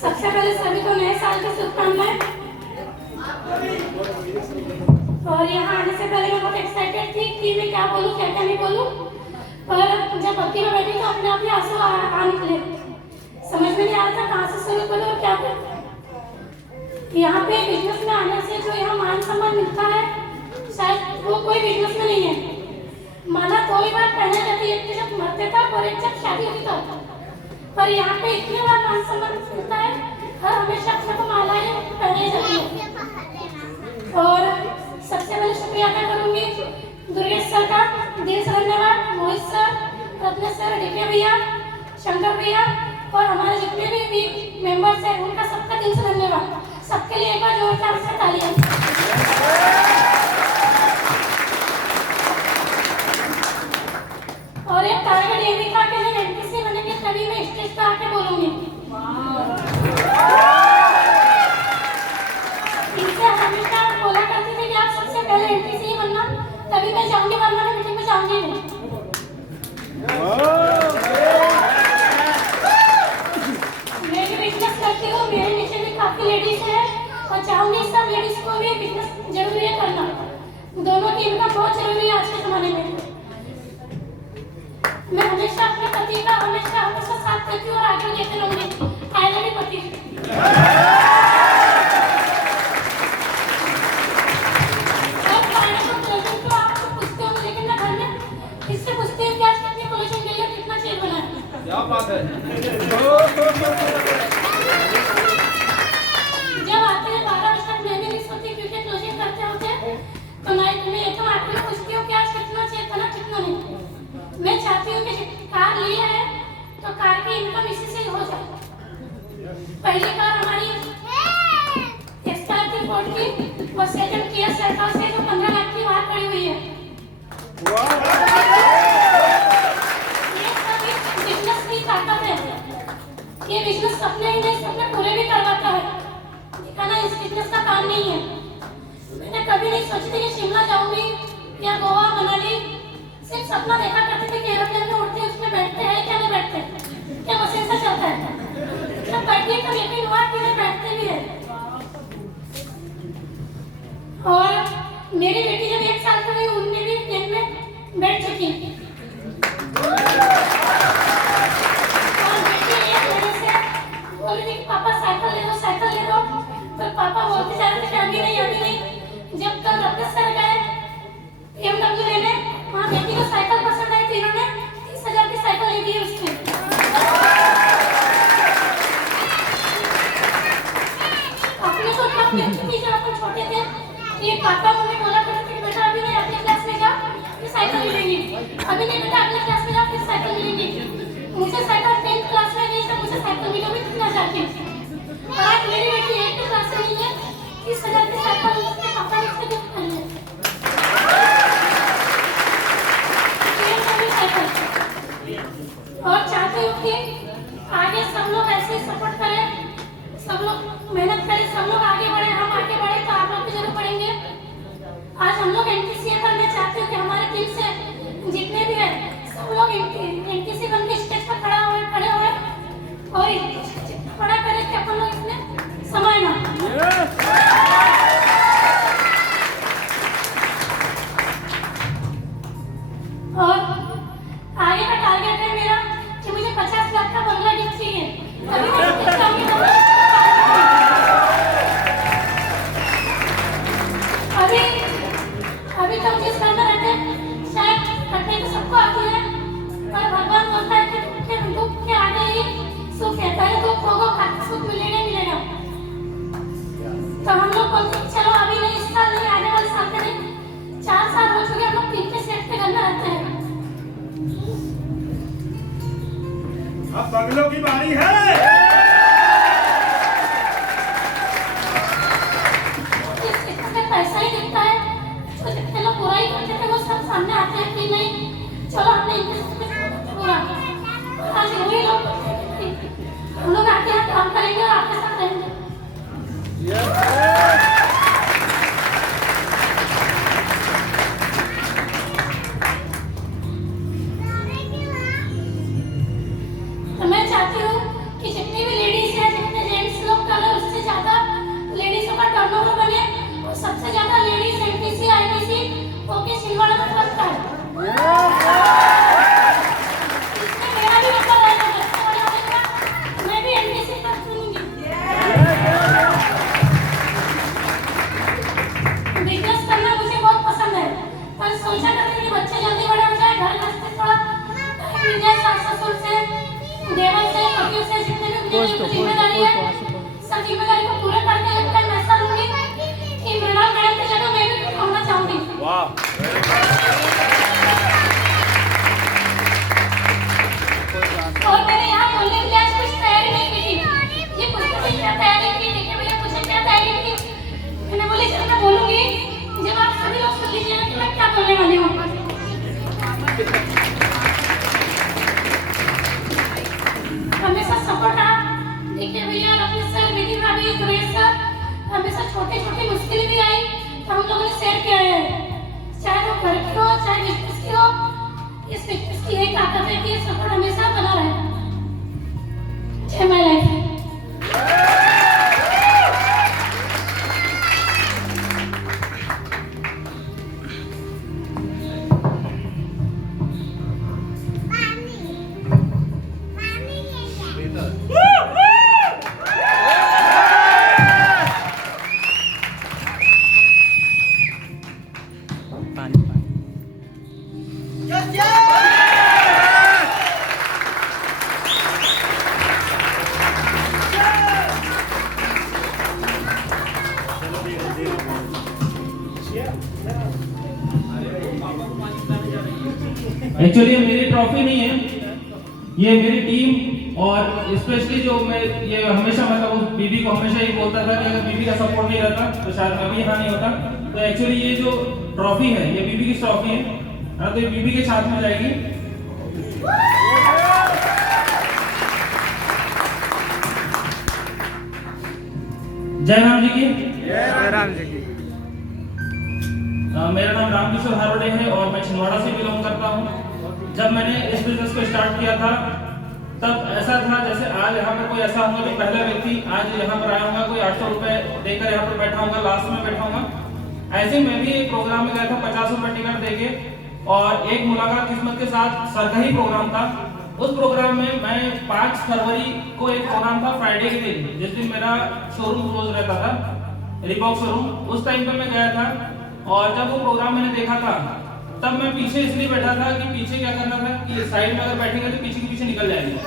सबसे पहले सभी को नए साल की शुभकामनाएं। और यहाँ आने से पहले मैं बहुत एक्साइटेड थी कि मैं क्या बोलूँ क्या क्या नहीं बोलूँ, पर जब पत्ती में बैठी तो अपने आप ही आंसू आ निकले। समझ में नहीं आ रहा था कहाँ से शुरू करूँ और क्या करूँ। यहाँ पे बिजनेस में आने से जो यहाँ मान सम्मान मिलता है शायद वो कोई बिजनेस में नहीं है। माला 2 ही बार पहने जाती है, एक जब मरते था और एक जब शादी होती तो, पर यहाँ पे इतने बार मान सम्मान मिलता है हर हमेशा अपने को मालाएं पहनाई जाती है। और सबसे पहले शुक्रिया अदा करूंगी दुर्गेश सर का, दिल से धन्यवाद। मोहित सर, रत्न सर, दिव्या भैया, शंकर भैया और हमारे जितने भी मेंबर्स हैं उनका सबका दिल से धन्यवाद। सबके लिए एक बार जोरदार से तालियां। और एक टारगेट ये भी था कि जब एनपीसी बनेंगे तभी मैं स्टेज पर आके बोलूंगी। इनसे हमेशा बोला करती थी कि आप सबसे पहले एनपीसी ही बनना, तभी मैं जाऊंगी, वरना मैं मीटिंग में जाऊंगी नहीं। मैं भी बिजनेस करती हूँ, मेरे नीचे भी काफी लेडीज है और चाहूंगी सब लेडीज को भी बिजनेस जरूरी है करना। दोनों की इनकम बहुत जरूरी है आज के जमाने में। मैं हमेशा अपने पति का हमेशा साथ देती हूँ और आगे देते रहूंगी। आई लव यू पति। और फाइनेंशियल क्लोजिंग तो आप पूछते हो, लेकिन मैं घर में इससे पूछती हूँ कि आज कितनी क्लोजिंग गई है, कितना चेक बना है। क्या बात है। जब आते हैं 12 बजे तक मैं भी नहीं सोती क्योंकि क्लोजिंग करते होते तो नाइट में एक आके मैं पूछती हूँ कि आज कितना चेक बना कितना नहीं। मैं चाहती हूँ कि कार ली है तो कार की इनकम इसी से हो जाए। पहली कार हमारी एक्सपायर थी फोर्ड की और सेकंड किया सरकार से जो 15 लाख की बाहर पड़ी हुई है। ये सब बिजनेस की ताकत है। ये बिजनेस सपने ही नहीं, सपने पूरे भी करवाता है। दिखाना इस बिजनेस का काम नहीं है। मैंने कभी नहीं सोची थी कि शिमला जाऊंगी या गोवा मनाली, सिर्फ सपना देखा करते थे कि एरोप्लेन में उड़ते हैं, उसमें बैठते हैं क्या नहीं बैठते, क्या मशीन से चलता है। जब बैठे तब यकीन हुआ कि नहीं बैठते भी है। और मेरी बेटी जब 1 साल की हुई उनने भी प्लेन में बैठ चुकी। और बेटी 1 महीने से बोल रही थी पापा साइकिल ले दो साइकिल ले दो, पर पापा बोलते जा रहे थे कि अभी नहीं अभी नहीं। जब कल रत्न सर गए BMW लेने, वहाँ बेटी को साइकिल पसंद आई थी, इन्होंने 30,000 की साइकिल ले दी उसने। अपने को तब कहती जब अपन छोटे थे ये पापा मम्मी बोला करते थे कि बेटा अभी नहीं अगले क्लास में जाओ फिर साइकिल मिलेगी, अभी नहीं बेटा अगले क्लास में जाओ फिर साइकिल मिलेगी। मुझे साइकिल 10th क्लास में गई तो मुझे साइकिल मिली भी 3,000 की। और आज मेरी बेटी 8th क्लास में नहीं है, 30,000 की साइकिल उसके पापा ने उसको गिफ्ट कर दी। और चाहती हूँ कि आगे सब लोग ऐसे ही सपोर्ट करें, सब लोग मेहनत करें, सब लोग आगे बढ़े, हम आगे बढ़े तो आप लोग भी जरूर बढ़ेंगे। आज हम लोग एनटीसी पर मैं चाहती हूँ कि हमारे टीम से जितने भी हैं सब लोग एनटीसी बन के स्टेज पर खड़े हुए और बड़ा करें कि अपन लोग इसमें समय ना। और आगे का टारगेट है मेरा कि मुझे 50 लाख का बंगला गिफ्ट चाहिए। अभी तो जिस घर में रहते शायद कटने तो सबको आती है, पर भगवान बोलता है कि दुख के आगे ही सुख है। पहले दुख होगा खाते सुख मिलेगा मिलेगा। तो हम लोग बोलते हैं चलो अभी नहीं, इस साल नहीं, आने वाले साल नहीं, 4 साल हो चुके हम लोग 3 सेट के घर में रहते हैं। अब बंगलों की बारी है। पैसा ही दिखता है तो जितने लोग बुराई करते थे वो सब सामने आते हैं कि नहीं चलो हमने इनके पूरा। आज वही लोग हम लोग आके यहाँ काम करेंगे और आपके साथ रहेंगे। तो मैं चाहती छिंदवाड़ा में बनता है। इसमें मेरा भी नंबर आएगा, बच्चे वाले आएगा, मैं भी एमपीसी तक चुनूंगी। बिजनेस करना मुझे बहुत पसंद है, पर सोचा करती कि बच्चे जल्दी बड़े हो जाए, घर में थोड़ा मिल जाए, सास ससुर से, देवर से, पतियों से, जितने भी मुझे जिम्मेदारी है, सब जिम्मेदारी को पूरा करके एक टाइम ऐसा लूंगी कि मेरा मैम की जगह मैं भी कुछ होना चाहूंगी। और मैंने यहाँ बोलने के लिए आज कुछ तैयारी नहीं की थी, ये कुछ भी क्या तैयारी की, देखिए भैया मुझे क्या तैयारी की, मैंने बोली चलो मैं बोलूंगी, जब आप सभी लोग सुन लीजिएगा कि मैं क्या बोलने वाली हूँ। हमेशा सपोर्ट रहा, देखिए भैया रफीक सर, विधि भाभी, सुरेश सर, हमेशा छोटी छोटी मुश्किल भी आई तो हम लोगों ने शेयर किया है, चाहे वो घर की हो चाहे बिजनेस की हो, इस बिजनेस की यही ताकत है कि ये सपोर्ट हमेशा बना रहे। जय माय लाइफ। एक्चुअली ये मेरी ट्रॉफी नहीं है, ये मेरी टीम, और स्पेशली जो मैं ये हमेशा मतलब बीबी को हमेशा ये बोलता था कि अगर बीबी का सपोर्ट नहीं रहता तो शायद मैं भी यहाँ नहीं होता। तो एक्चुअली ये जो ट्रॉफी है ये बीबी की ट्रॉफी है, तो ये बीबी के साथ में जाएगी। जय राम जी की। जय राम जी की। मेरा नाम रामकिशोर हारोड़े है और मैं छिंदवाड़ा से बिलोंग करता हूँ। जब मैंने इस बिजनेस को स्टार्ट किया था तब ऐसा था जैसे आज यहाँ पर कोई ऐसा होगा कि पहला व्यक्ति आज यहाँ पर आया होगा, कोई 800 रुपए देकर यहाँ पर बैठा होगा, लास्ट में बैठा होगा। ऐसे मैं भी एक प्रोग्राम में गया था 50 रुपए टिकट देके, और एक मुलाकात किस्मत के साथ सर का ही प्रोग्राम था। उस प्रोग्राम में मैं 5 फरवरी को एक प्रोग्राम था फ्राइडे के दिन, जिस दिन मेरा शोरूम क्लोज रहता था, रिबॉक शोरूम। उस टाइम पे मैं गया था और जब वो प्रोग्राम मैंने देखा था तब मैं पीछे इसलिए बैठा था कि पीछे क्या करना था कि साइड में अगर बैठेंगे तो पीछे के पीछे निकल जाएंगे।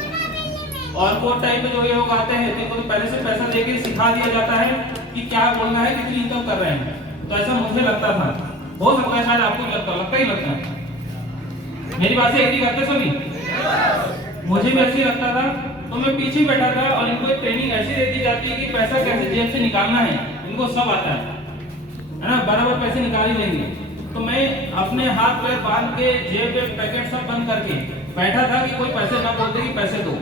और कोर्ट टाइम पे जो ये लोग आते हैं तो इनको पहले से पैसा देके सिखा दिया जाता है कि क्या बोलना है, कितनी इनकम कर रहे हैं। तो ऐसा मुझे लगता था, हो सकता है शायद आपको लगता ही लगता है। मेरी बात से एग्री करते सभी? मुझे भी ऐसे ही लगता था। तो मैं पीछे बैठा था और इनको एक ट्रेनिंग ऐसी दे दी जाती है कि पैसा कैसे जेब से निकालना है, इनको सब आता है ना, बराबर पैसे निकाल ही लेंगे। तो मैं अपने हाथ पैर बांध के जेब में पैकेट सब बंद करके बैठा था कि कोई पैसे ना बोलते कि पैसे दो।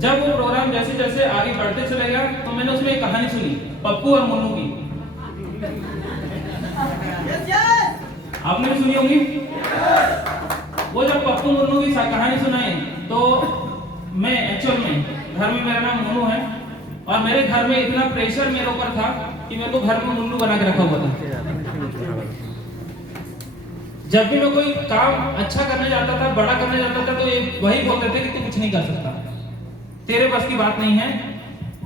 जब वो प्रोग्राम जैसे जैसे आगे बढ़ते चले गया तो मैंने उसमें एक कहानी सुनी, पप्पू और मुन्नू की। आपने भी सुनी होगी। वो जब पप्पू मुन्नू की कहानी सुनाई तो मैं एक्चुअल में घर में, मेरा नाम मुन्नू है और मेरे घर में इतना प्रेशर मेरे ऊपर था कि मेरे को घर में मुन्नू बना के रखा हुआ था। जब भी मैं कोई काम अच्छा करने जाता था, बड़ा करने जाता था, तो ये वही बोलते थे कि तू कुछ नहीं कर सकता, तेरे बस की बात नहीं है।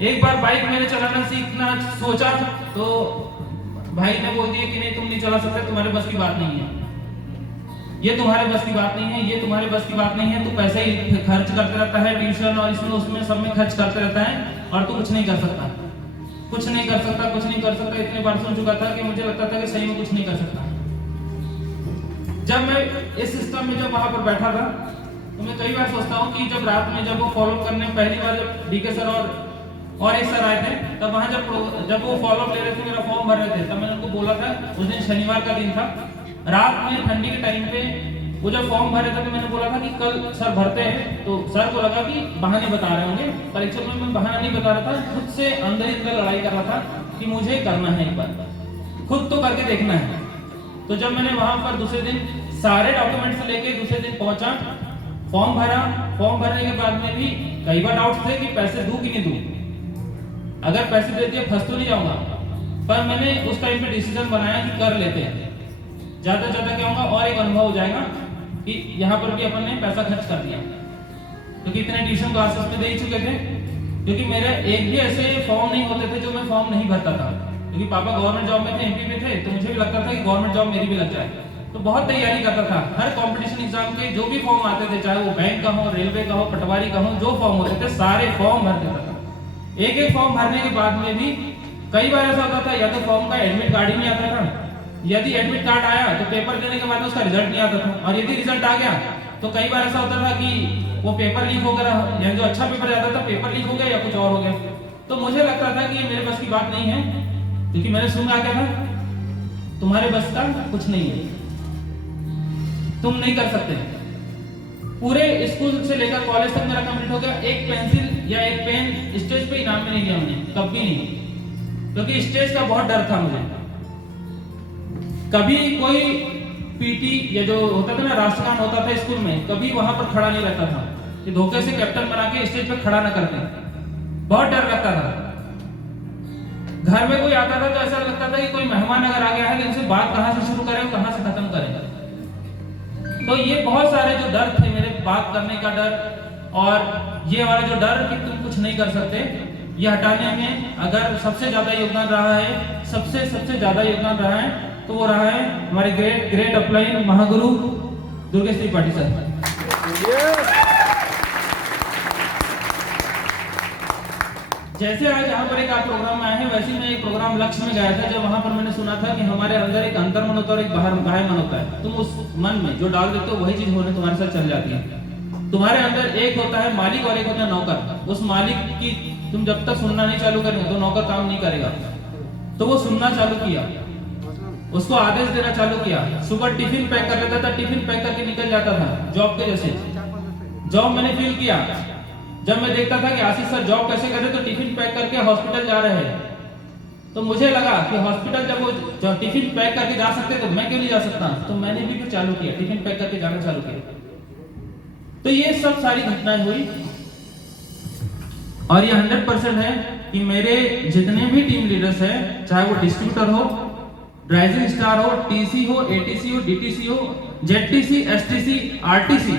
एक बार बाइक मैंने चलाना सीखना सोचा तो भाई ने बोल दिया कि नहीं तुम नहीं चला सकते, तुम्हारे बस की बात नहीं है, ये तुम्हारे बस की बात नहीं है, ये तुम्हारे बस की बात नहीं है, तू पैसे ही खर्च करते रहता है, ट्यूशन और इसमें उसमें सब में खर्च करते रहता है और तू कुछ नहीं कर सकता, कुछ नहीं कर सकता, कुछ नहीं कर सकता। इतने बार सुन चुका था कि मुझे लगता था कि सही में कुछ नहीं कर सकता। जब मैं इस सिस्टम में जब वहां पर बैठा था तो मैं कई बार सोचता हूँ कि जब रात में जब वो फॉलो करने पहली बार जब डीके सर और एक सर आए थे तब वहां जब वो फॉलो ले रहे थे, मेरा फॉर्म भर रहे थे, तब मैंने उनको बोला था, उस दिन शनिवार का दिन था, रात में ठंडी के टाइम पे वो जब फॉर्म भर रहे थे तो मैंने बोला था कि कल सर भरते हैं। तो सर को लगा कि बहाने बता रहे होंगे, पर एक्चुअली मैं बहाना नहीं बता रहा था, खुद से अंदर ही अंदर लड़ाई कर रहा था कि मुझे करना है, एक बार खुद तो करके देखना है। तो जब मैंने वहां पर दूसरे दिन सारे डॉक्यूमेंट्स लेके दूसरे दिन पहुंचा, फॉर्म भरा, फॉर्म भरने के बाद में भी कई बार डाउट थे कि पैसे दूं कि नहीं दूं, अगर पैसे दे दिए फंस तो नहीं जाऊंगा, पर मैंने उस टाइम पे डिसीजन बनाया कि कर लेते हैं। ज़्यादा से ज़्यादा क्या होगा, और एक अनुभव हो जाएगा कि यहाँ पर भी अपन ने पैसा खर्च कर दिया, क्योंकि इतने ट्यूशन क्लासेस में दे ही चुके थे। क्योंकि मेरे एक भी ऐसे फॉर्म नहीं होते थे जो मैं फॉर्म नहीं भरता था, क्योंकि पापा गवर्नमेंट जॉब में थे, एमपी में थे, तो मुझे भी लगता था कि गवर्नमेंट जॉब मेरी भी लग जाए। तो बहुत तैयारी करता था, हर कंपटीशन एग्जाम के जो भी फॉर्म आते थे, चाहे वो बैंक का हो, रेलवे का हो, पटवारी का हो, जो फॉर्म होते थे सारे फॉर्म भर देता था। एक एक फॉर्म भरने के बाद में भी कई बार ऐसा होता था, या तो फॉर्म का एडमिट कार्ड ही नहीं आता था, यदि एडमिट कार्ड आया तो पेपर देने के बाद उसका रिजल्ट नहीं आता था, और यदि रिजल्ट आ गया तो कई बार ऐसा होता था कि वो पेपर लीक हो गया, यानी जो अच्छा पेपर जाता था पेपर लीक हो गया या कुछ और हो गया। तो मुझे लगता था कि ये मेरे बस की बात नहीं है, क्योंकि मैंने सुना क्या था, तुम्हारे बस का कुछ नहीं है, तुम नहीं कर सकते। पूरे स्कूल से लेकर कॉलेज तक मेरा कंप्लीट हो गया, एक पेंसिल या एक पेन स्टेज पे इनाम में नहीं लिया हमने, कभी नहीं, क्योंकि स्टेज का बहुत डर था मुझे। कभी कोई पीटी या जो होता था ना, राष्ट्रगान होता था स्कूल में, कभी वहां पर खड़ा नहीं रहता था, कि धोखे से कैप्टन बना के स्टेज पे खड़ा ना करते, बहुत डर लगता था। घर में कोई आता था तो ऐसा लगता था कि कोई मेहमान अगर आ गया है तो इनसे बात कहां से शुरू करें, कहां से खत्म करें। तो ये बहुत सारे जो डर थे मेरे, बात करने का डर और ये वाला जो डर कि तुम कुछ नहीं कर सकते, ये हटाने में अगर सबसे ज्यादा योगदान रहा है, सबसे ज्यादा योगदान रहा है, तो वो रहा है हमारे great upline Mahaguru Durgesh Tripathi sir. जैसे आज यहाँ पर एक आप प्रोग्राम में आए हैं, वैसे मैं एक प्रोग्राम लक्ष्य में गया था, जब वहां पर मैंने सुना था कि हमारे अंदर एक अंतर मन होता है और एक बाह्य मन होता है। तुम उस मन में जो डाल देते हो वही चीज होने तुम्हारे साथ चल जाती है। तुम्हारे अंदर एक होता है मालिक और एक होता है नौकर। उस मालिक की तुम जब तक सुनना नहीं चालू करेंगे तो नौकर काम नहीं करेगा। तो वो सुनना चालू किया, उसको आदेश देना चालू किया। सुबह टिफिन पैक कर लेता था, टिफिन पैक करके निकल जाता था जॉब के जैसे। जॉब मैंने फील किया जब मैं देखता था कि आशीष सर जॉब कैसे कर रहे, तो टिफिन पैक करके हॉस्पिटल जा रहे हैं। तो मुझे लगा कि हॉस्पिटल जब वो टिफिन पैक करके जा सकते तो मैं क्यों नहीं जा सकता। तो मैंने भी कुछ चालू किया, टिफिन पैक करके जाना चालू किया। तो ये सब सारी घटनाएं हुई और ये 100% है कि मेरे जितने भी टीम लीडर्स हैं, चाहे वो डिस्ट्रीब्यूटर हो, राइजिंग स्टार हो, टीसी हो, एटीसी हो, डीटीसी हो, जेडटीसी, एसटीसी, आरटीसी,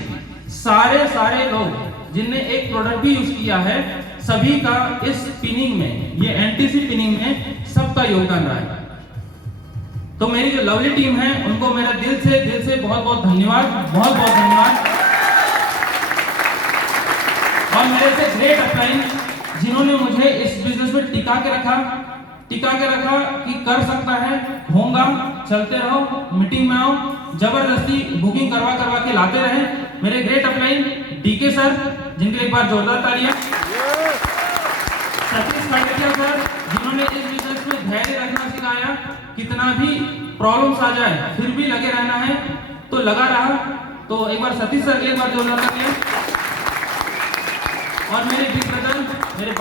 सारे लोग जिनने एक प्रोडक्ट भी यूज किया है, सभी का इस पिनिंग में, ये एनटीसी पिनिंग में सबका योगदान रहा है। तो मेरी जो लवली टीम है उनको मेरा दिल से बहुत बहुत धन्यवाद, बहुत बहुत धन्यवाद। और मेरे से ग्रेट अपलाइन जिन्होंने मुझे इस बिजनेस में टिका के रखा कि कर सकता है, होगा, चलते रहो, मीटिंग में आओ, जबरदस्ती बुकिंग करवा के लाते रहे। मेरे ग्रेट अपलाइन डीके सर, जिनके लिए एक बार जोरदार तालियां। सतीश खड़गटिया सर, जिन्होंने इस बिजनेस में धैर्य रखना सिखाया, कितना भी प्रॉब्लम्स आ जाए फिर भी लगे रहना है, तो लगा रहा। तो एक बार सतीश सर के एक बार जोरदार तालियां। और मेरे बिग ब्रदर, मेरे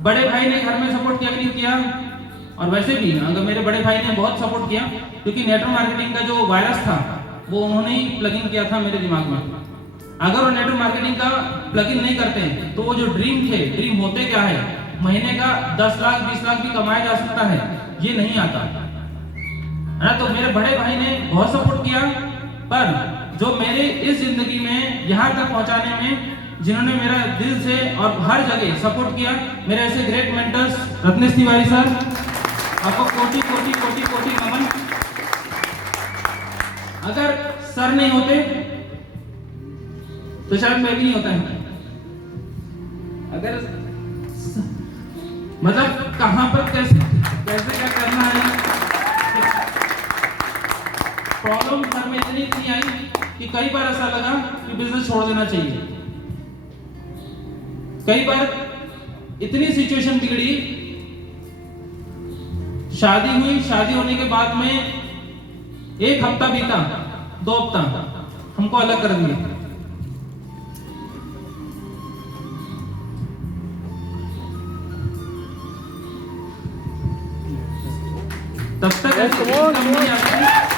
बड़े भाई ने घर में सपोर्ट किया कि नहीं किया, और वैसे भी अगर मेरे बड़े भाई ने बहुत सपोर्ट किया, क्योंकि नेटवर्क मार्केटिंग का जो वायरस था वो उन्होंने ही प्लगइन किया था मेरे दिमाग में। अगर वो नेटवर्क मार्केटिंग का प्लगइन नहीं करते तो वो जो ड्रीम होते क्या है, महीने का 10 लाख 20 लाख भी कमाया जा सकता है, ये नहीं आता है ना। तो मेरे बड़े भाई ने बहुत सपोर्ट किया, पर जो मेरे इस जिंदगी में यहाँ तक पहुँचाने में जिन्होंने मेरा दिल से और हर जगह सपोर्ट किया, मेरे ऐसे great mentors Ratnesh Tiwari sir, आपको कोटि कोटि कोटि कोटि नमन। अगर सर नहीं होते तो शायद मैं भी नहीं होता है। अगर मतलब कहां पर कैसे क्या करना है, प्रॉब्लम सर में इतनी आई कि कई बार ऐसा लगा कि बिजनेस छोड़ देना चाहिए। कई बार इतनी सिचुएशन बिगड़ी, शादी हुई, शादी होने के बाद में 1 हफ्ता बीता, 2 हफ्ता हमको अलग कर दिया। तब तक ऐसी इनकम नहीं आती,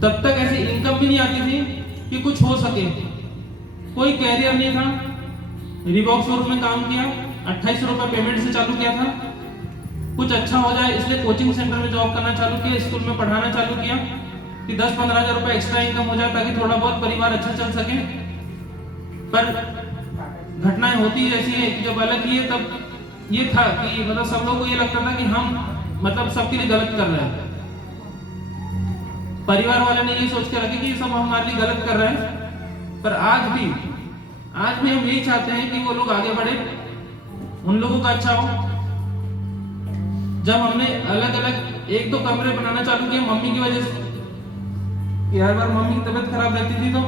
तब तक ऐसी इनकम भी नहीं आती थी कि कुछ हो सके। कोई कैरियर नहीं था। रिबॉक शोरूम में काम किया, 28 रुपये पेमेंट से चालू किया था। कुछ अच्छा हो जाए इसलिए कोचिंग सेंटर में जॉब करना चालू किया, स्कूल में पढ़ाना चालू किया कि 10-15 हज़ार रुपये एक्स्ट्रा इनकम हो जाए ताकि थोड़ा बहुत परिवार अच्छा चल सके। पर घटनाएं होती ऐसी है कि जब अलग किए तब ये था कि मतलब सब लोगों को ये लगता था कि हम मतलब सबके लिए गलत कर रहे हैं। परिवार वाले ने ये सोच के रखे कि ये सब हमारे लिए गलत कर रहे हैं। पर आज भी हम यही चाहते हैं कि वो लोग आगे बढ़े, उन लोगों का अच्छा हो। जब हमने अलग अलग 1-2 कमरे बनाना चालू किए मम्मी की वजह से, कि हर बार मम्मी की तबीयत खराब रहती थी, तो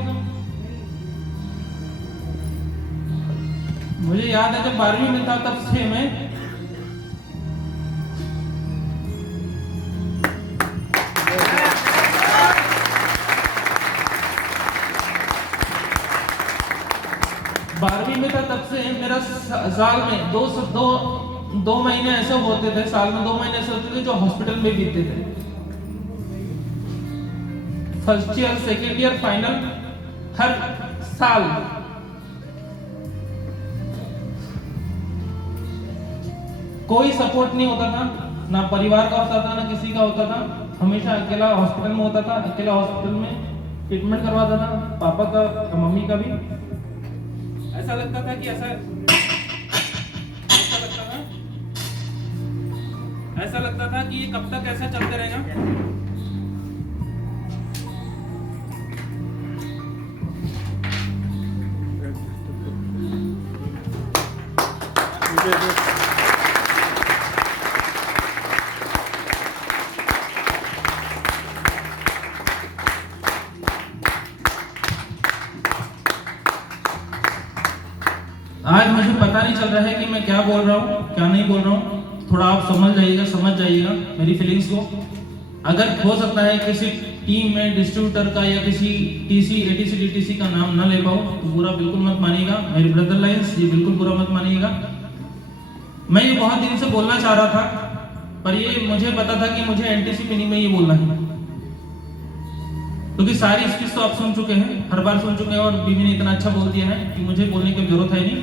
मुझे याद है जब 12वीं में था तब से मैं मेरा साल में दो महीने ऐसे होते थे, साल में 2 महीने ऐसे होते थे जो हॉस्पिटल में बीतते थे। First year, second year, final, हर साल कोई सपोर्ट नहीं होता था, ना परिवार का होता था ना किसी का होता था। हमेशा अकेला हॉस्पिटल में होता था, अकेला हॉस्पिटल में ट्रीटमेंट करवाता था, पापा का मम्मी का भी। ऐसा लगता था कि ऐसा लगता था कि ये कब तक ऐसा चलते रहेगा। आज मुझे पता नहीं चल रहा है कि मैं क्या बोल रहा हूँ क्या नहीं बोल रहा हूँ। थोड़ा आप समझ जाइएगा मेरी फीलिंग्स को। अगर हो सकता है किसी टीम में डिस्ट्रीब्यूटर का या किसी टीसी, एटीसी, डीटीसी का नाम ना ले पाऊँ तो बुरा बिल्कुल मत मानिएगा। मेरी ब्रदर लाइन्स, ये बिल्कुल बुरा मत मानिएगा। मैं ये बहुत दिन से बोलना चाह रहा था, पर ये मुझे पता था कि मुझे एनटीसी पिनिंग में ये बोलना है, क्योंकि सारी स्पीच तो आप सुन चुके हैं, हर बार सुन चुके हैं, और बीबी ने इतना अच्छा बोल दिया है कि मुझे बोलने की जरूरत है नहीं।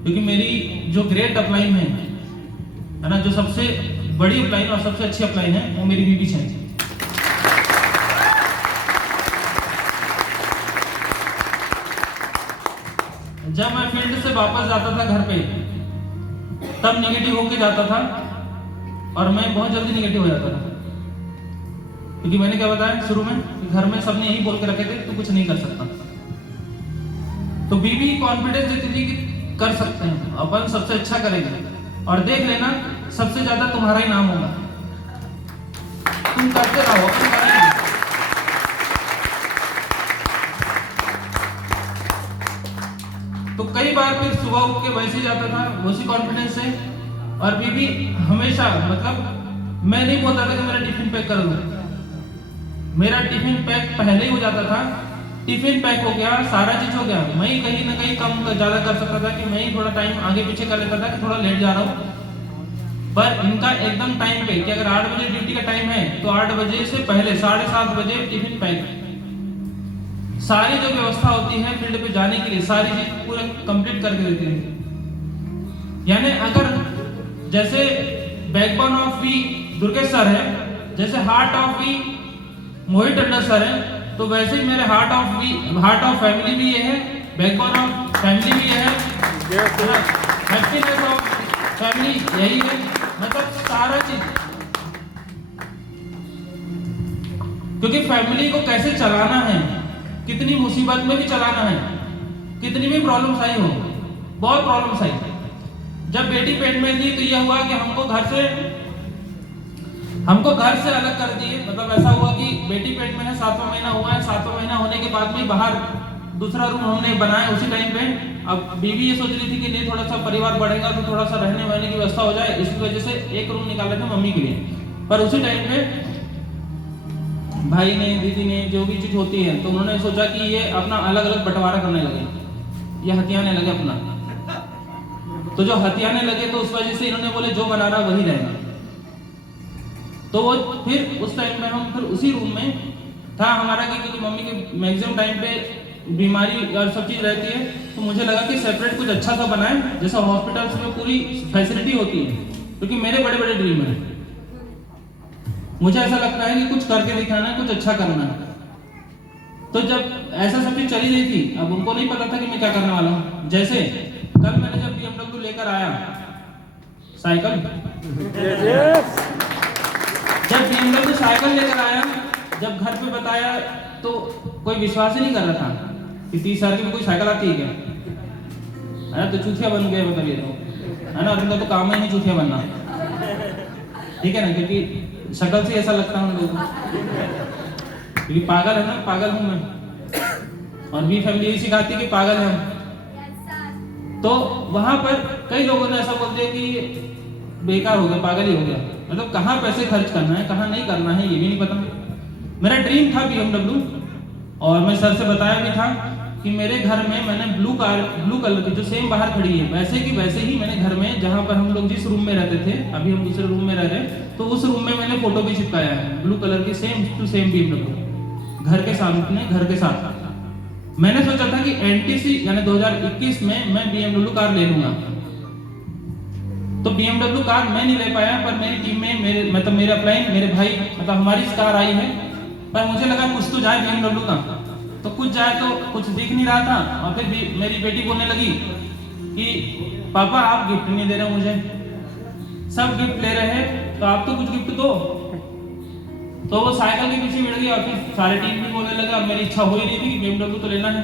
क्योंकि मेरी जो ग्रेट अपलाइन है ना, जो सबसे बड़ी अपलाइन और सबसे अच्छी अपलाइन है, वो मेरी बीबी है। जब मैं फील्ड से वापस जाता था घर पे, तब निगेटिव होके जाता था, और मैं बहुत जल्दी निगेटिव हो जाता था। क्योंकि मैंने क्या बताया शुरू में, घर में सबने यही बोल के रखे थे तू कुछ नहीं कर सकता। तो बीबी कॉन्फिडेंस देती थी कि कर सकते हैं, अपन सबसे अच्छा करेंगे, और देख लेना सबसे ज्यादा तुम्हारा ही नाम होगा, तुम करते रहो, अपन करेंगे। तो कई बार फिर सुबह उठ के वैसे जाता था उसी कॉन्फिडेंस से, और बीबी हमेशा मतलब मैं नहीं बोलता था कि मेरा टिफिन पैक कर दो, मेरा टिफिन पैक पहले ही हो जाता था। टिफिन पैक हो गया, सारा चीज हो गया, मैं ही कहीं ना कहीं कम ज्यादा कर सकता था कि मैं ही थोड़ा टाइम आगे पीछे कर लेता था कि थोड़ा लेट जा रहा हूँ। पर इनका एकदम टाइम पे कि अगर 8 बजे ड्यूटी का टाइम है तो 8 बजे से पहले 7:30 बजे टिफिन पैक, सारी जो व्यवस्था होती है फील्ड पे जाने के लिए सारी चीज पूरा कंप्लीट करके देती है। यानी अगर जैसे backbone of we Durgesh sir है, जैसे heart of we Mohit Tandon sir है, तो वैसे ही मेरे हार्ट ऑफ फैमिली भी ये है, बैकबोन ऑफ फैमिली भी ये है, हैप्पीनेस ऑफ फैमिली यही है। मतलब सारा चीज, क्योंकि फैमिली को कैसे चलाना है, कितनी मुसीबत में भी चलाना है, कितनी भी प्रॉब्लम्स आई हो, बहुत प्रॉब्लम्स आई। जब बेटी पेट में थी तो यह हुआ कि हमको घर से अलग कर दिए। मतलब ऐसा हुआ कि बेटी पेट में है, 7वां महीना हुआ है, 7वां महीना होने के बाद में बाहर दूसरा रूम हमने बनाया उसी टाइम पे। अब बीवी ये सोच रही थी कि नहीं थोड़ा सा परिवार बढ़ेगा तो थोड़ा सा रहने वहने की व्यवस्था हो जाए, इस वजह से एक रूम निकाले थे मम्मी के लिए। पर उसी टाइम पे भाई ने, दीदी ने, जो भी चीज होती है, तो उन्होंने सोचा कि ये अपना अलग अलग बंटवारा करने लगे, ये हथियाने लगे अपना। तो जो हथियाने लगे तो उस वजह से इन्होंने बोले जो बना रहा वही रहेगा। तो वो फिर उस टाइम में हम फिर उसी रूम में था हमारा, क्योंकि मम्मी के मैक्सिमम टाइम पे बीमारी और सब चीज़ रहती है, तो मुझे लगा कि सेपरेट कुछ अच्छा सा बनाए, जैसा हॉस्पिटल्स में पूरी फैसिलिटी होती है, क्योंकि मेरे बड़े बड़े ड्रीम हैं। मुझे ऐसा लगता है कि कुछ करके दिखाना है, कुछ अच्छा करना है। तो जब ऐसा सब चीज चली रही थी, अब उनको नहीं पता था कि मैं क्या करने वाला हूँ। जैसे कल मैंने जब BMW लेकर आया साइकिल, जब BMW साइकिल लेकर आया, जब घर पे बताया तो कोई विश्वास ही नहीं कर रहा था कि 30 साल की में कोई साइकिल आती है क्या, है ना। तो चूतिया बन गए मतलब ये तो, है ना। और इनका तो काम ही नहीं चूतिया बनना, ठीक है ना, क्योंकि शक्ल से ऐसा लगता है हम लोगों को, क्योंकि पागल है ना, पागल हूं मैं, और भी फैमिली यही सिखाती है कि पागल है हम। तो वहां पर कई लोगों ने ऐसा बोल दिया कि बेकार हो गया, पागल ही हो गया, मतलब कहाँ पैसे खर्च करना है, कहाँ नहीं करना है, ये भी नहीं पता। मेरा ड्रीम था BMW, और मैं सर से बताया भी था कि मेरे घर में मैंने ब्लू कलर की जो सेम बाहर खड़ी है, वैसे की वैसे ही मैंने घर में, जहाँ पर हम लोग जिस रूम में रहते थे, अभी हम दूसरे रूम में रह रहे हैं, तो उस रूम में मैंने फोटो भी चिपकाया है ब्लू कलर की सेम टू सेम BMW, घर के सामने, घर के साथ। मैंने सोचा था कि NTC यानी 2021 में मैं BMW कार ले लूंगा। तो BMW कार मैं नहीं ले पाया, पर मेरी टीम में मेरे अपलाइन, मेरे भाई, मतलब हमारी कार आई है। पर मुझे लगा कुछ तो जाए BMW का, तो कुछ जाए, तो कुछ दिख नहीं रहा था। और फिर मेरी बेटी बोलने लगी कि पापा आप गिफ्ट नहीं दे रहे मुझे, सब गिफ्ट ले रहे हैं, तो आप तो कुछ गिफ्ट दो। तो वो साइकिल के पीछे मिल गई, और फिर सारे टीम भी बोलने लगा, और मेरी इच्छा हो ही रही थी कि BMW तो लेना है।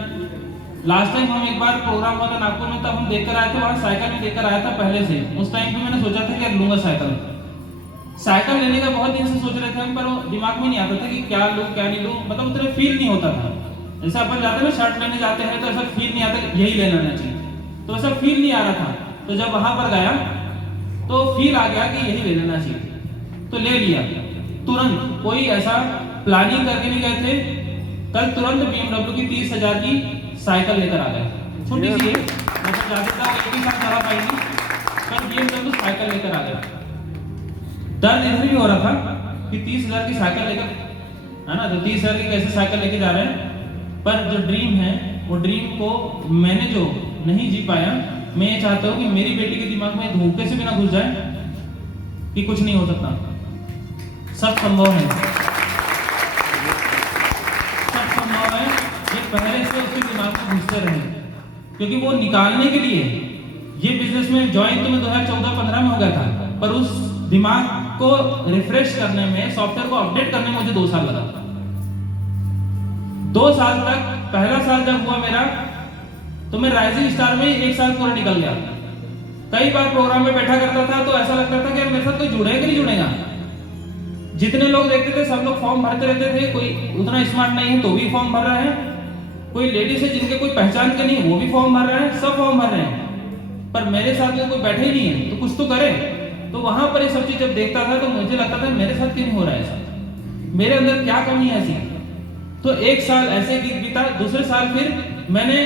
लास्ट टाइम हम एक बार प्रोग्राम हुआ था नागपुर में, तब हम देखकर आए थे, वहाँ साइकिल भी लेकर आया था पहले से। उस टाइम पे मैंने सोचा था कि लूंगा साइकिल लेने का बहुत दिन से सोच रहे थे हम, पर वो दिमाग में नहीं आता था कि क्या लूं क्या नहीं लूं, मतलब उतना फील नहीं होता था। जैसे अपन जाते हैं ना, शर्ट लेने जाते हैं तो ऐसा फील नहीं आता यही लेना चाहिए, तो ऐसा फील नहीं आ रहा था। तो जब वहां पर गया तो फील आ गया कि यही ले लेना चाहिए, तो ले लिया तुरंत। कोई ऐसा प्लानिंग करके नहीं गए थे, कल तुरंत BMW की 30,000 की साइकिल लेकर आ गए, छोटी सी है, मतलब ज्यादा एक ही साथ चला पाएंगे, पर BMW साइकिल लेकर आ गए। दर्द इधर भी हो रहा था कि 30,000 की साइकिल लेकर, है ना, तो 30,000 की कैसे साइकिल लेके जा रहे हैं। पर जो ड्रीम है, वो ड्रीम को मैंने जो नहीं जी पाया, मैं ये चाहता हूँ कि मेरी बेटी के दिमाग में धोखे से भी ना घुस जाए कि कुछ नहीं हो सकता, सब संभव है, सब संभव है। ये पहले से उसके दिमाग में घुसते रहे, क्योंकि वो निकालने के लिए, ये बिजनेस में ज्वाइन तो मैं 2014-15 में हो गया था, पर उस दिमाग को रिफ्रेश करने में, सॉफ्टवेयर को अपडेट करने में मुझे 2 साल लगा। 2 साल तक, पहला साल जब हुआ मेरा, तो मैं राइजिंग स्टार में 1 साल पूरा निकल गया। कई बार प्रोग्राम में बैठा करता था तो ऐसा लगता था कि मेरे साथ कोई जुड़ेगा कि नहीं जुड़ेगा। जितने लोग देखते थे सब लोग फॉर्म भरते रहते थे, कोई उतना स्मार्ट नहीं है तो भी फॉर्म भर रहा है, कोई लेडीज है जिनके कोई पहचान के नहीं वो भी फॉर्म भर रहा है, सब फॉर्म भर रहे हैं, पर मेरे साथ कोई बैठे ही नहीं है, तो कुछ तो करे। तो वहां पर ये सब चीज जब देखता था तो मुझे लगता था मेरे साथ क्यों नहीं हो रहा है ऐसा, मेरे अंदर क्या कमी है ऐसी। तो 1 साल ऐसे बीता। दूसरे साल फिर मैंने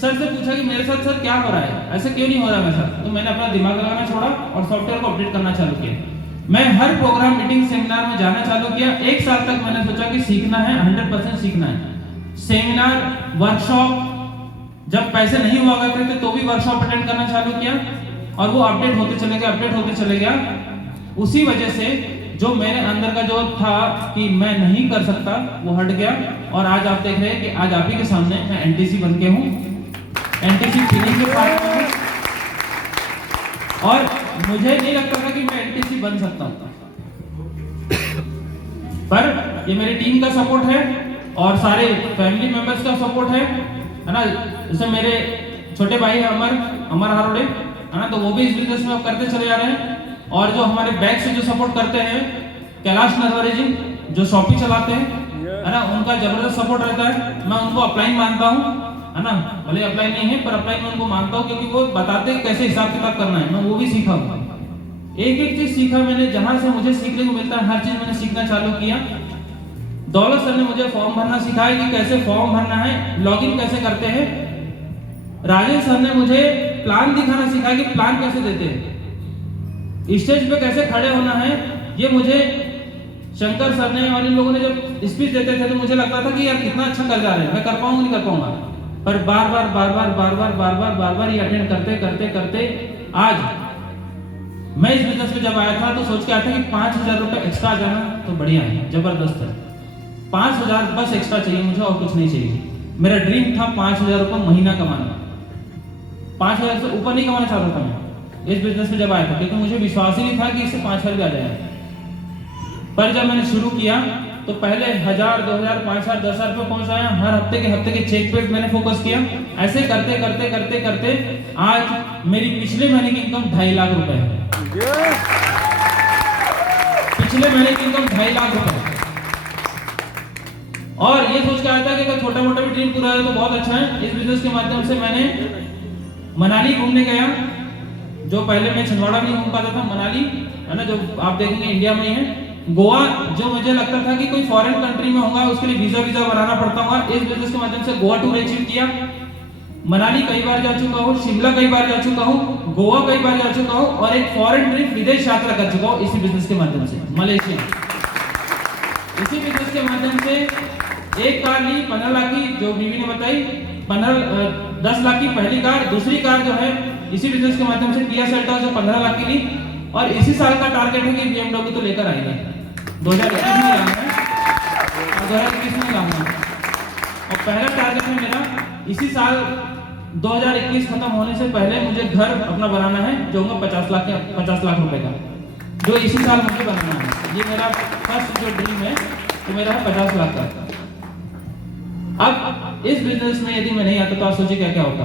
सर से पूछा कि मेरे साथ सर क्या हो रहा है, ऐसे क्यों नहीं हो रहा मेरे साथ। तो मैंने अपना दिमाग लगाना छोड़ा और सॉफ्टवेयर को अपडेट करना चालू किया। मैं हर प्रोग्राम, मीटिंग, सेमिनार में जाना चालू किया। 1 साल तक मैंने सोचा कि सीखना है, 100% सीखना है। सेमिनार, वर्कशॉप, जब पैसे नहीं हुआ करते थे तो भी वर्कशॉप अटेंड करना चालू किया, और वो अपडेट होते चले गया, अपडेट होते चले गया। उसी वजह से जो मेरे अंदर का जो था कि मैं नहीं कर सकता, वो हट गया। और आज आप देख रहे हैं कि आज आप ही के सामने मैं NTC बन के हूँ, NTC ट्रेनिंग के पार्ट में हूँ, और मुझे नहीं लगता था कि मैं NTC बन सकता हूँ, पर ये मेरी टीम का सपोर्ट है और सारे फैमिली मेंबर्स का सपोर्ट है ना। जैसे मेरे छोटे भाई है अमर हारोड़े, है ना, तो वो भी इस बिजनेस में अब करते चले जा रहे हैं। और जो हमारे बैक से जो सपोर्ट करते हैं, कैलाश नरवरे जी जो शॉपी चलाते हैं, है ना, उनका जबरदस्त सपोर्ट रहता है। मैं उनको अपलाइन मानता हूँ, है ना, भले अपलाइन नहीं है पर अपलाइन में उनको मानता हूँ, क्योंकि वो बताते हैं कैसे हिसाब किताब करना है। मैं वो भी सीखा हूँ, एक एक चीज सीखा मैंने, जहां से मुझे सीखने को मिलता है हर चीज मैंने सीखना चालू किया। दौलत सर ने मुझे फॉर्म भरना सिखाया कि कैसे फॉर्म भरना है, लॉगिन कैसे करते हैं। राजेश सर ने मुझे प्लान दिखाना सिखाया कि प्लान कैसे देते हैं, स्टेज पे कैसे खड़े होना है। ये मुझे शंकर सर ने और इन लोगों ने जब स्पीच देते थे तो मुझे लगता था कि यार कितना अच्छा कर जा रहे हैं, मैं कर पाऊंगा नहीं कर पाऊंगा, पर बार बार ये अटेंड करते करते करते आज मैं इस बिजनेस में जब आया था तो सोच के आया था कि 5,000 रुपए एक्स्ट्रा जाना तो बढ़िया है, जबरदस्त है। 5,000 बस एक्स्ट्रा चाहिए मुझे और कुछ नहीं चाहिए। मेरा ड्रीम था 5,000 रुपए महीना कमाना, 5,000 से ऊपर नहीं कमाना चाहता था मैं इस बिजनेस में जब आया था, क्योंकि मुझे विश्वास ही नहीं था कि इससे 5,000 आ जाएगा। पर जब मैंने शुरू किया तो पहले 1,000, 2,000, 5,000, 10,000 पे पहुंचाया, हर हफ्ते के चेक पे मैंने फोकस किया। ऐसे करते करते करते करते आज मेरी पिछले महीने की इनकम 2.5 लाख रुपए है। पिछले महीने की इनकम 2.5 लाख रुपए है। और ये सोच के आया था कि अगर छोटा मोटा भी ड्रीम पूरा है तो बहुत अच्छा है। इस बिजनेस के माध्यम से मैंने मनाली घूमने गया, जो पहले मैं छिंदवाड़ा भी नहीं घूम पाता था। मनाली है ना, जो आप देखेंगे इंडिया में ही है। गोवा, जो मुझे लगता था कि कोई फॉरेन कंट्री में होगा, उसके लिए वीजा बनाना पड़ता होगा, इस बिजनेस के माध्यम से गोवा टूर अचीव किया। मनाली कई बार जा चुका हूँ, शिमला कई बार जा चुका हूँ, गोवा कई बार जा चुका हूँ और एक फॉरेन ट्रिप विदेश यात्रा कर चुका हूँ इसी बिजनेस के माध्यम से, मलेशिया। इसी बिजनेस के माध्यम से एक कार ली 15 लाख की, जो बीवी ने बताई, 10 लाख की पहली कार। दूसरी कार जो है इसी बिजनेस के माध्यम से किया सेल्टॉस जो 15 लाख की ली। और इसी साल का टारगेट है कि BMW तो लेकर आएंगे, 2021 में लाऊंगा और 2021 में लाऊंगा। और पहला टारगेट है मेरा इसी साल 2021 खत्म होने से पहले मुझे घर अपना बनाना है, जो होगा 50 लाख रुपए का, जो इसी साल मुझे बनाना है। ये मेरा फर्स्ट जो ड्रीम है वो मेरा है 50 लाख का। अब इस बिजनेस में यदि मैं नहीं आता तो आप सोचिए क्या क्या होता,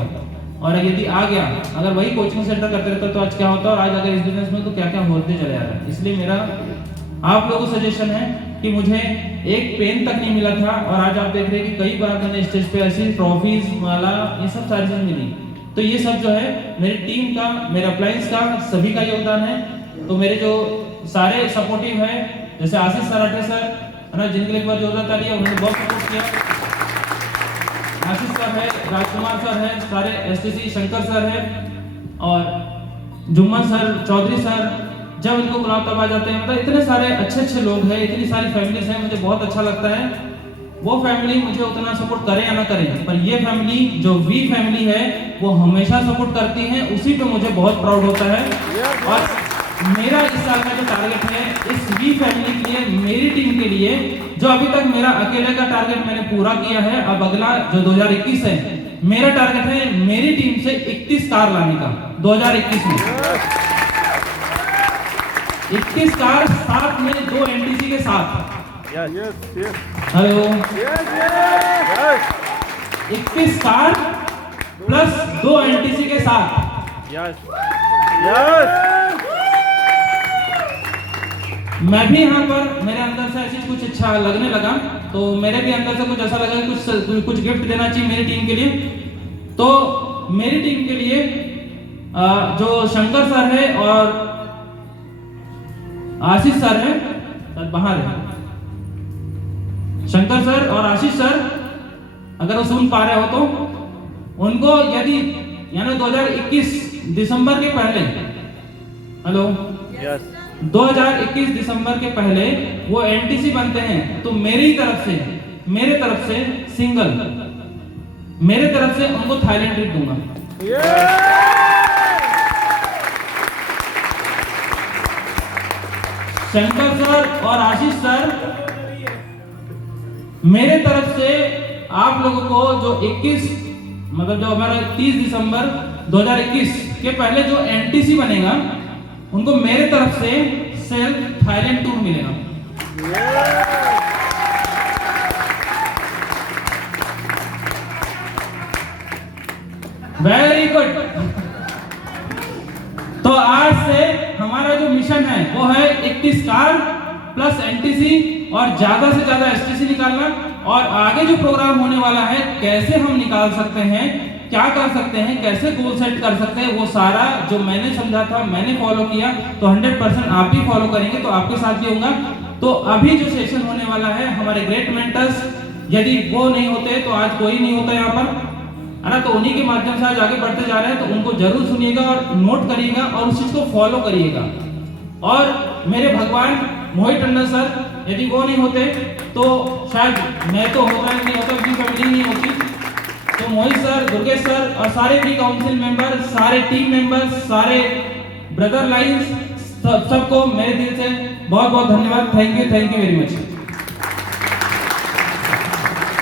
और यदि आ गया, अगर वही कोचिंग सेंटर करते रहता तो आज क्या होता, और आज अगर इस बिजनेस में तो क्या क्या होते चले जा रहा है। इसलिए मेरा आप लोगों को सजेशन है कि मुझे एक पेन तक नहीं मिला था, और आज आप देख रहे हैं कि कई बार मैंने स्टेज पे ऐसी ट्रॉफीज, माला, ये सब सारी चीजें मिली। तो ये सब जो है मेरी टीम का, मेरे अप्लायंस का, सभी का योगदान है। तो मेरे जो सारे सपोर्टिव है, जैसे आशीष सराठे सर है ना, जिनके लिए एक बार जोरदार ताली है, उन्होंने बहुत सपोर्ट किया। आशीष सर है, राजकुमार सर है, सारे STC शंकर सर है, और जुम्मन सर, चौधरी सर, जब इनको बुलाओ तब आ जाते हैं। मतलब इतने सारे अच्छे लोग हैं, इतनी सारी फैमिलीज हैं, मुझे बहुत अच्छा लगता है। वो फैमिली मुझे उतना सपोर्ट करे या ना करे, पर ये फैमिली जो वी फैमिली है वो हमेशा सपोर्ट करती है, उसी पे मुझे बहुत प्राउड होता है। और मेरा इस साल का जो टारगेट है इस वी फैमिली के लिए, मेरी टीम के लिए, जो अभी तक मेरा अकेले का टारगेट मैंने पूरा किया है, अब अगला जो 2021 है, मेरा टारगेट है मेरी टीम से 31 कार लाने का 2021 में। 31 कार, साथ में 2 NTC के साथ। हेलो, 21 कार प्लस 2 NTC के साथ। मैं भी यहाँ पर, मेरे अंदर से ऐसी कुछ अच्छा लगने लगा, तो मेरे भी अंदर से कुछ ऐसा लगा कुछ गिफ्ट देना चाहिए मेरी टीम के लिए। तो मेरी टीम के लिए जो शंकर सर है और आशीष सर है, सर बाहर है, शंकर सर और आशीष सर, अगर वो सुन पा रहे हो तो उनको यदि यानी 2021 दिसंबर के पहले, हेलो, 2021 दिसंबर के पहले वो NTC बनते हैं, तो मेरे तरफ से सिंगल, मेरे तरफ से उनको थाईलैंड ट्रिप दूंगा। शंकर सर और आशीष सर, मेरे तरफ से आप लोगों को जो 21 मतलब जो हमारा 30 दिसंबर 2021 के पहले जो NTC बनेगा, उनको मेरे तरफ से सेल्फ थाईलैंड टूर मिलेगा। Very good. तो आज से हमारा जो मिशन है वो है 31 कार प्लस NTC और ज्यादा से ज्यादा STC निकालना, और आगे जो प्रोग्राम होने वाला है कैसे हम निकाल सकते हैं, क्या कर सकते हैं, कैसे गोल सेट कर सकते हैं, वो सारा जो मैंने समझा था, मैंने फॉलो किया, तो 100% आप भी फॉलो करेंगे तो आपके साथ भी होगा। तो अभी जो सेशन होने वाला है हमारे ग्रेट मेंटर्स, यदि वो नहीं होते तो आज कोई नहीं होता यहाँ पर, है ना। तो उन्हीं के माध्यम से आज आगे बढ़ते जा रहे हैं, तो उनको जरूर सुनिएगा और नोट करिएगा और उस चीज को फॉलो करिएगा। और मेरे भगवान मोहित टंडन सर, यदि वो नहीं होते तो शायद मैं तो होता नहीं होता, अपनी फैमिली नहीं होती। तो मोहित सर, दुर्गेश सर और सारे प्री काउंसिल मेंबर, सारे टीम मेंबर्स, सारे ब्रदर लाइन्स, सबको मेरे दिल से बहुत बहुत धन्यवाद। Thank you very much.